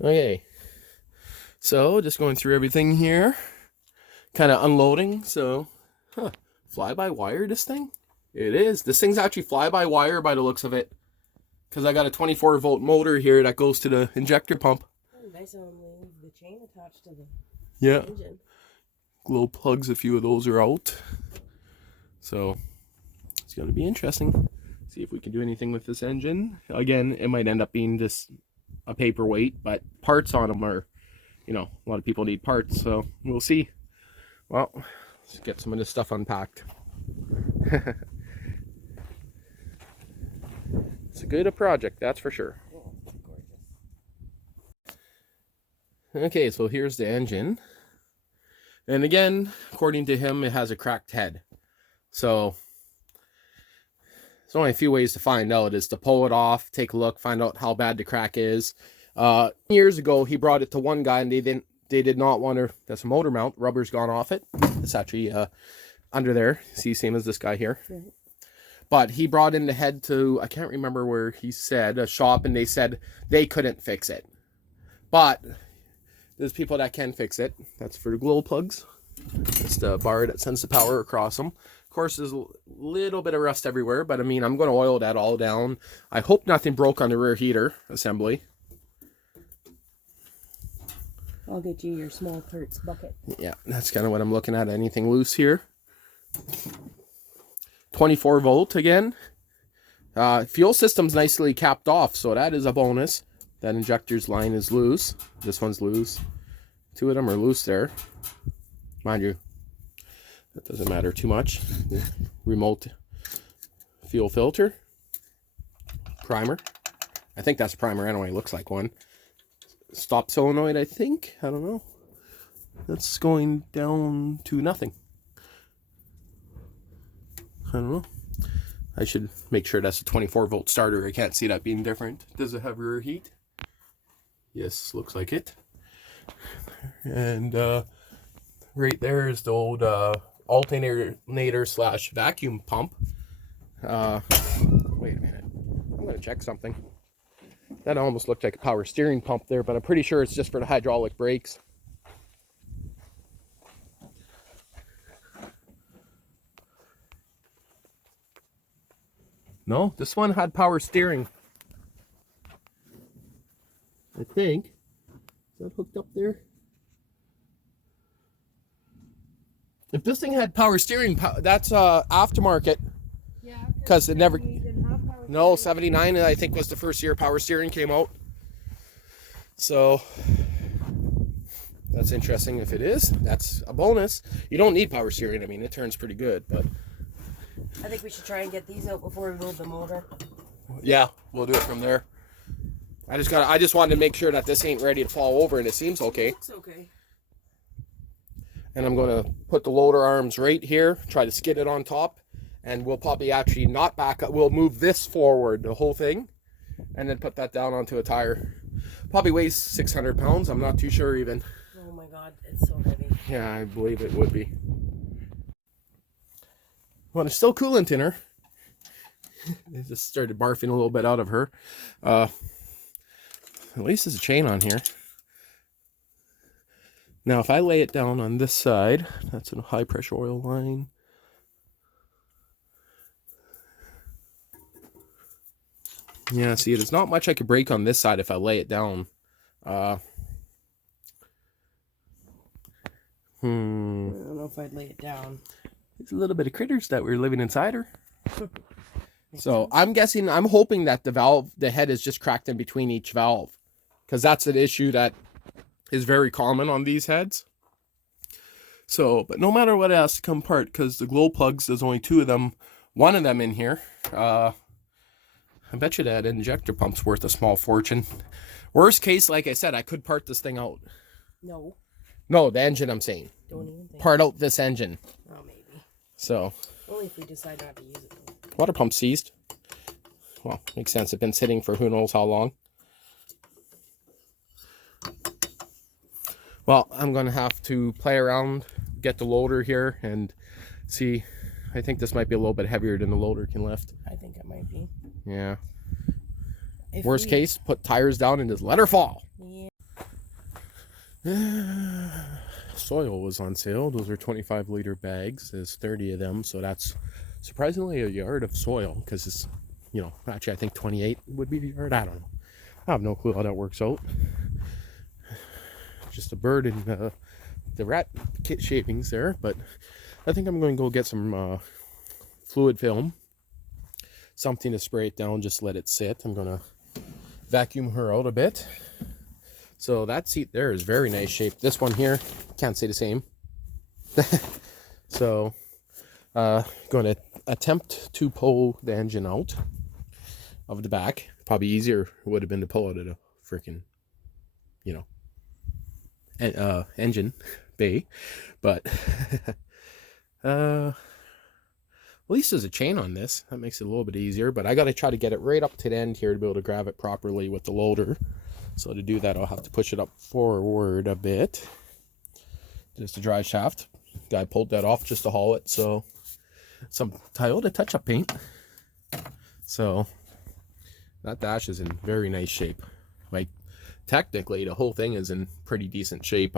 Okay, so just going through everything here, kind of unloading. So, fly-by-wire this thing? It is. This thing's actually fly-by-wire by the looks of it, because I got a 24-volt motor here that goes to the injector pump. Oh, nice on the chain attached to the engine. Glow plugs, a few of those are out. So, it's going to be interesting. See if we can do anything with this engine. Again, it might end up being just a paperweight, but parts on them are, a lot of people need parts, so we'll see. Well, let's get some of this stuff unpacked. It's a good project, that's for sure. Okay, so here's the engine. And again, according to him, it has a cracked head. So there's only a few ways to find out. Is to pull it off, take a look, find out how bad the crack is. Years ago, he brought it to one guy, and they did not want to. That's a motor mount. Rubber's gone off it. It's actually under there. See, same as this guy here. Mm-hmm. But he brought in the head to, I can't remember where he said, a shop, and they said they couldn't fix it. But there's people that can fix it. That's for the glow plugs. It's the bar that sends the power across them. Of course, there's a little bit of rust everywhere, but I mean, I'm going to oil that all down. I hope nothing broke on the rear heater assembly. I'll get you your small parts bucket. Yeah, that's kind of what I'm looking at. Anything loose here. 24 volt again. Fuel system's nicely capped off, so that is a bonus. That injector's line is loose. This one's loose. Two of them are loose there. Mind you, that doesn't matter too much. The remote fuel filter. Primer. I think that's primer anyway. Looks like one. Stop solenoid, I think. I don't know. That's going down to nothing. I don't know. I should make sure that's a 24 volt starter. I can't see that being different. Does it have rear heat? Yes, looks like it. And right there is the old alternator slash vacuum pump. Wait a minute. I'm going to check something. That almost looked like a power steering pump there, but I'm pretty sure it's just for the hydraulic brakes. No, this one had power steering. I think. Is that hooked up there? If this thing had power steering, that's aftermarket. Yeah. Because it never... No, 79 I think was the first year power steering came out. So that's interesting. If it is, that's a bonus. You don't need power steering. I mean, it turns pretty good, but I think we should try and get these out before we load the motor. Yeah, we'll do it from there. I just wanted to make sure that this ain't ready to fall over, and it seems okay. It's okay. And I'm going to put the loader arms right here, try to skid it on top. And we'll probably actually not back up. We'll move this forward, the whole thing, and then put that down onto a tire. Probably weighs 600 pounds. I'm not too sure even. Oh my God, it's so heavy. Yeah, I believe it would be. Well, there's still coolant in her. It just started barfing a little bit out of her. At least there's a chain on here. Now, if I lay it down on this side, that's a high pressure oil line. Yeah, see, there's not much I could break on this side if I lay it down. I don't know if I'd lay it down. There's a little bit of critters that were living inside her. So I'm hoping that the head is just cracked in between each valve. Because that's an issue that is very common on these heads. So, but no matter what, it has to come apart, because the glow plugs, there's only two of them. One of them in here. I bet you that injector pump's worth a small fortune. Worst case, like I said, I could part this thing out. No. No, the engine, I'm saying. Don't even think. Part out this engine. Oh, maybe. So. Only if we decide not to use it. Water pump seized. Well, makes sense. It's been sitting for who knows how long. Well, I'm going to have to play around, get the loader here, and see. I think this might be a little bit heavier than the loader can lift. I think it might be. Yeah. Worst case, put tires down and just let her fall. Yeah. Soil was on sale. Those are 25-liter bags. There's 30 of them, so that's surprisingly a yard of soil, because it's, you know, actually I think 28 would be the yard. I don't know. I have no clue how that works out. Just a bird and the rat kit shavings there, but I think I'm going to go get some fluid film, something to spray it down, just let it sit. I'm going to vacuum her out a bit. So that seat there is very nice shape. This one here, can't say the same. So going to attempt to pull the engine out of the back. Probably easier would have been to pull out of the freaking, you know, engine bay, but at least there's a chain on this. That makes it a little bit easier, but I got to try to get it right up to the end here to be able to grab it properly with the loader. So to do that, I'll have to push it up forward a bit. Just a drive shaft. Guy pulled that off just to haul it. So some Toyota touch-up paint. So that dash is in very nice shape. Like, technically, the whole thing is in pretty decent shape,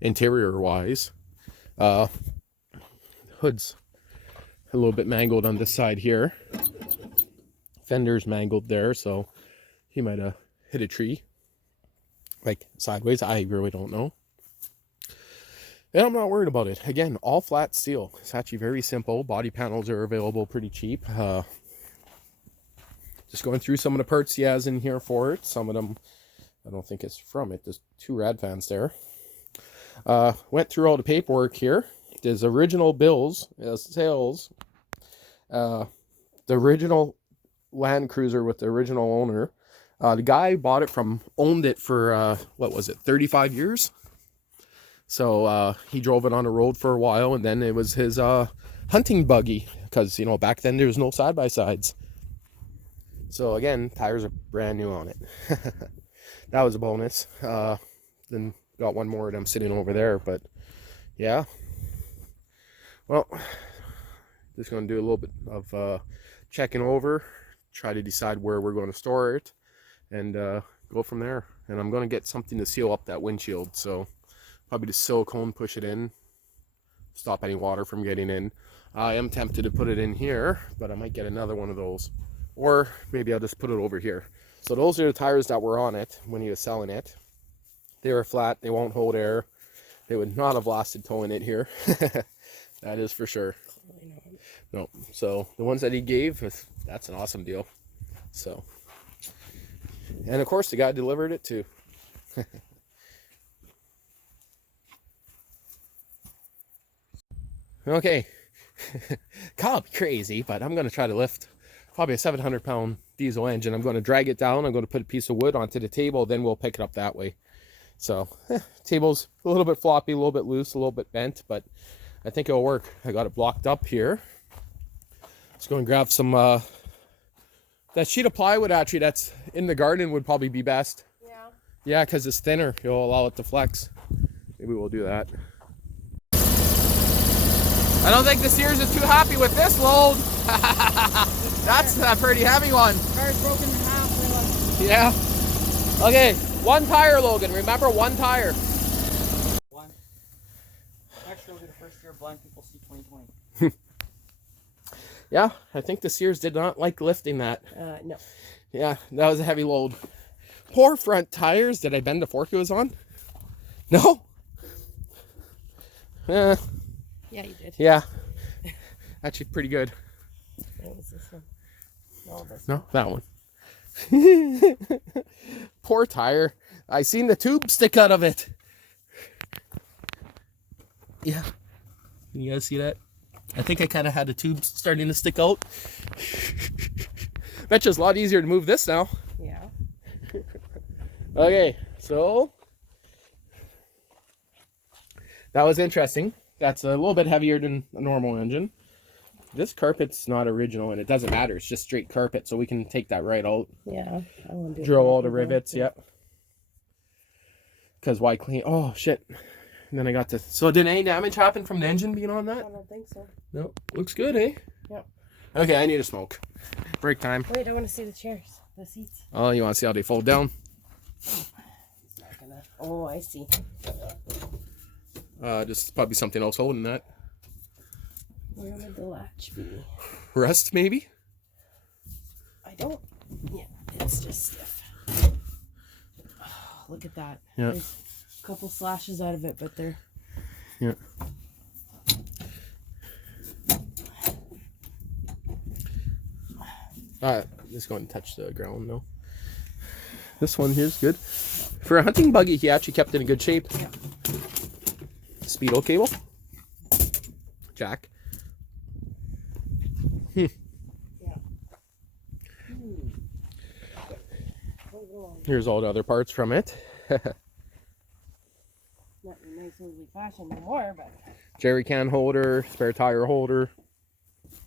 interior-wise. Hood's a little bit mangled on this side here. Fender's mangled there, so he might have hit a tree, like sideways. I really don't know. And I'm not worried about it. Again, all flat steel. It's actually very simple. Body panels are available pretty cheap. Just going through some of the parts he has in here for it. Some of them, I don't think it's from it. There's 2 rad fans there. Went through all the paperwork here. There's original bills, sales. The original LandCruiser with the original owner. The guy bought it owned it for, what was it, 35 years? So he drove it on the road for a while, and then it was his hunting buggy, because, you know, back then there was no side-by-sides. So again, tires are brand new on it. That was a bonus. Then got one more of them sitting over there, but yeah. Well, just going to do a little bit of checking over, try to decide where we're going to store it, and go from there. And I'm going to get something to seal up that windshield, so probably the silicone, push it in, stop any water from getting in. I am tempted to put it in here, but I might get another one of those, or maybe I'll just put it over here. So those are the tires that were on it when he was selling it. They were flat, they won't hold air. They would not have lasted towing it here. That is for sure. No, so the ones that he gave, that's an awesome deal. So, and of course the guy delivered it too. Okay, call me crazy, but I'm going to try to lift probably a 700-pound diesel engine. I'm going to drag it down. I'm going to put a piece of wood onto the table, then we'll pick it up that way. So, table's a little bit floppy, a little bit loose, a little bit bent, but I think it'll work. I got it blocked up here. Let's go and grab some, that sheet of plywood actually that's in the garden would probably be best. Yeah. Yeah, because it's thinner. You'll allow it to flex. Maybe we'll do that. I don't think the Sears is too happy with this load. That's a pretty heavy one. Car's broken in half. Yeah. Okay, 1 tire, Logan. Remember, 1 tire. 1. Actually, it'll be the first year blind people see 2020. Yeah, I think the Sears did not like lifting that. No. Yeah, that was a heavy load. Poor front tires. Did I bend the fork it was on? No? Yeah, you did. Yeah. Actually, pretty good. What was this one? No, this No, that one. Poor tire. I seen the tube stick out of it. Yeah. Can you guys see that? I think I kind of had the tube starting to stick out. That's just a lot easier to move this now. Yeah. Okay, so that was interesting. That's a little bit heavier than a normal engine. This carpet's not original, and it doesn't matter. It's just straight carpet, so we can take that right out. Yeah. I want to do Drill all the rivets, yep. Because why clean? Oh, shit. And then I got this. So did any damage happen from the engine being on I that? don't think so. No. Looks good, eh? Yep. Okay, I need a smoke. Break time. Wait, I want to see the chairs, the seats. Oh, you want to see how they fold down? It's not gonna. Oh, I see. Just probably something else holding that. Where would the latch be? Rust, maybe? I don't. Yeah, it's just stiff. Oh, look at that. Yeah. There's a couple slashes out of it, but they're. Yeah. Just go and touch the ground though. This one here's good. For a hunting buggy, he actually kept it in good shape. Yeah. Speedo cable. Jack. Yeah. Here's all the other parts from it. Not in nice orderly fashion no more, but. Jerry can holder, spare tire holder. This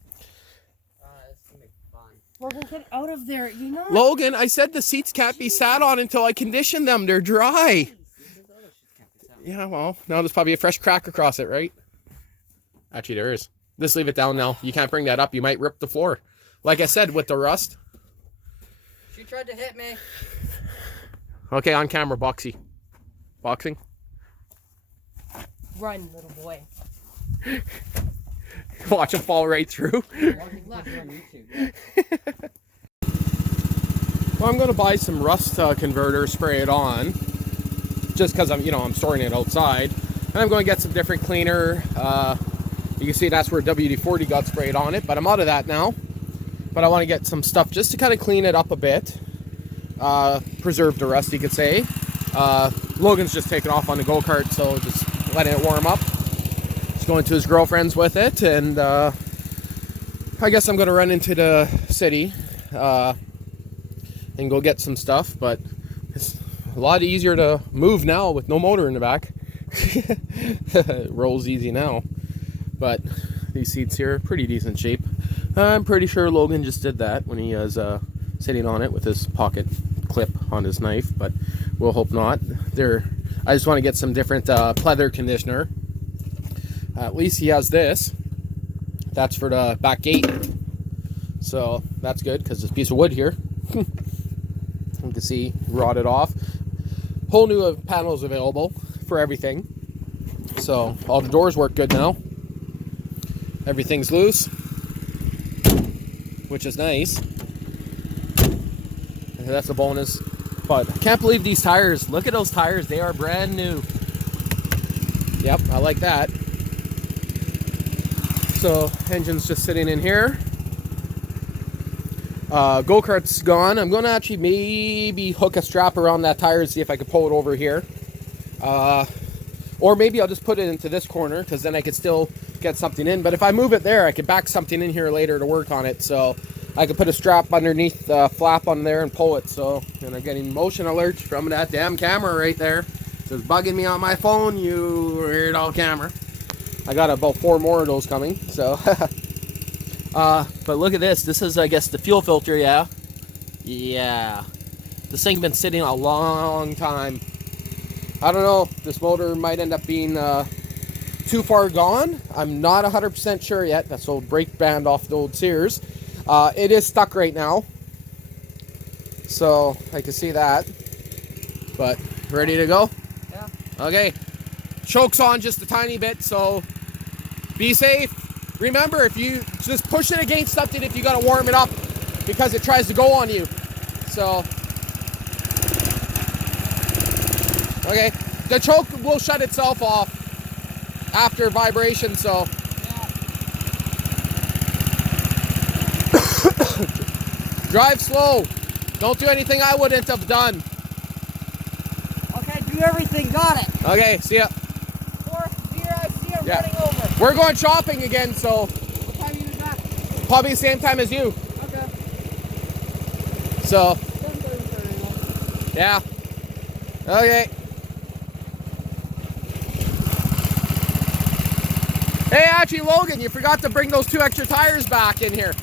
can be fun. Logan, get out of there. You know. Logan, I said the seats can't be sat on until I condition them. They're dry. Yeah, well, now there's probably a fresh crack across it, right? Actually, there is. Just leave it down now. You can't bring that up. You might rip the floor. Like I said, with the rust. She tried to hit me. Okay, on camera, Boxy. Boxing. Run, little boy. Watch him fall right through. Well, I'm going to buy some rust converter, spray it on. Just because I'm storing it outside. And I'm going to get some different cleaner. You can see that's where WD-40 got sprayed on it, but I'm out of that now. But I want to get some stuff just to kind of clean it up a bit. Preserve the rust, you could say. Logan's just taking off on the go-kart, so just letting it warm up. He's going to his girlfriend's with it, and I guess I'm going to run into the city and go get some stuff, but it's a lot easier to move now with no motor in the back. It rolls easy now. But these seats here are pretty decent shape. I'm pretty sure Logan just did that when he was sitting on it with his pocket clip on his knife, but we'll hope not. I just want to get some different pleather conditioner. At least he has this. That's for the back gate. So that's good because this piece of wood here, you can see, rotted off. Whole new panels available for everything. So all the doors work good now. Everything's loose, which is nice. And that's a bonus. But I can't believe these tires. Look at those tires. They are brand new. Yep, I like that. So engine's just sitting in here. Go-kart's gone. I'm going to actually maybe hook a strap around that tire and see if I can pull it over here. Or maybe I'll just put it into this corner because then I could still get something in. But if I move it there, I could back something in here later to work on it. So I could put a strap underneath the flap on there and pull it. So, and I'm getting motion alerts from that damn camera right there. It's just bugging me on my phone, you weird old camera. I got about 4 more of those coming. So, but look at this. This is, I guess, the fuel filter. Yeah. Yeah. This thing's been sitting a long time. I don't know. This motor might end up being too far gone. I'm not 100% sure yet. That's old brake band off the old Sears. It is stuck right now. So I can see that. But ready to go? Yeah. Okay. Choke's on just a tiny bit, so be safe. Remember, if you just push it against something, if you got to warm it up because it tries to go on you. So, okay. The choke will shut itself off after vibration, so. Yeah. Drive slow. Don't do anything I wouldn't have done. Okay, do everything. Got it. Okay, see ya. Here I see him Yeah. running over. We're going shopping again, so What time are you back? probably the same time as you. Okay. So, 10:30. yeah. Okay. Hey, actually, Logan, you forgot to bring those 2 extra tires back in here.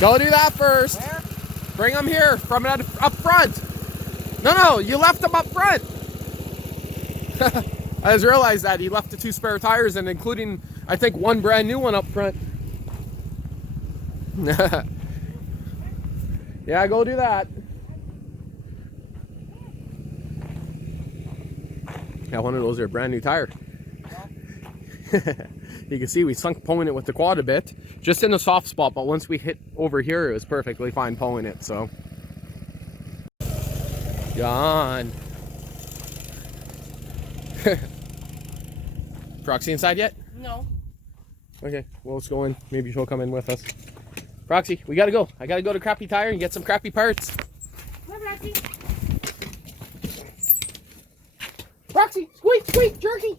Go do that first. Where? Bring them here from up front. No, you left them up front. I just realized that he left the 2 spare tires and including, I think, 1 brand new one up front. Yeah, go do that. Got one of those are brand new tire. You can see we sunk pulling it with the quad a bit, just in a soft spot, but once we hit over here, it was perfectly fine pulling it, so. Gone. Proxy inside yet? No. Okay, well, let's go in. Maybe she'll come in with us. Proxy, we gotta go. I gotta go to Crappy Tire and get some crappy parts. Come on, Roxy. Proxy, squeak, squeak, jerky.